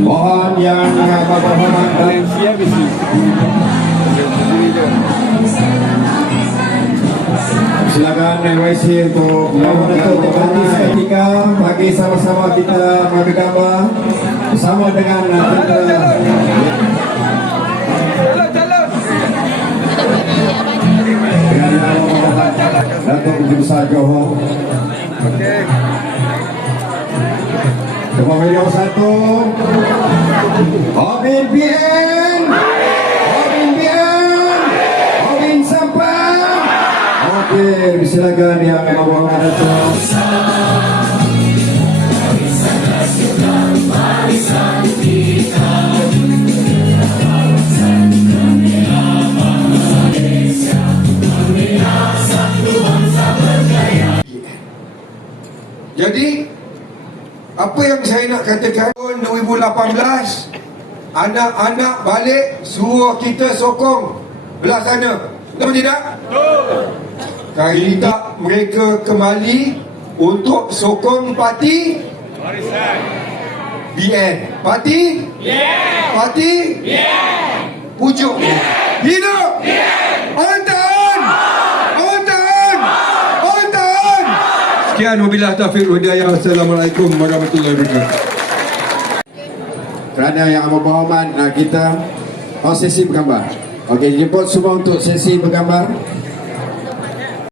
Mohon yang berhormat Valencia bisi. Silakan NYC untuk melakukan ketika bagi sama-sama kita mengambil gambar bersama dengan Datuk Menteri Besar Johor. Nombor video 1 Hobin PN, Hobin PN, Hobin Sampang. Okey, silakan yang membawa Datuk. Jadi apa yang saya nak katakan, tahun 2018 anak-anak balik suruh kita sokong belah sana. Betul tidak? Betul. Kali tak mereka kembali untuk sokong parti Barisan BN. Parti BN. Parti BN. Pujuk hidup BN. Orang tahan. Orang tahan. Orang tahan. Sekian, wabillahi taufiq wal hidayah. Assalamualaikum warahmatullahi wabarakatuh. Kerana yang amat berhormat, kita sesi bergambar. Okey, jemput semua untuk sesi bergambar.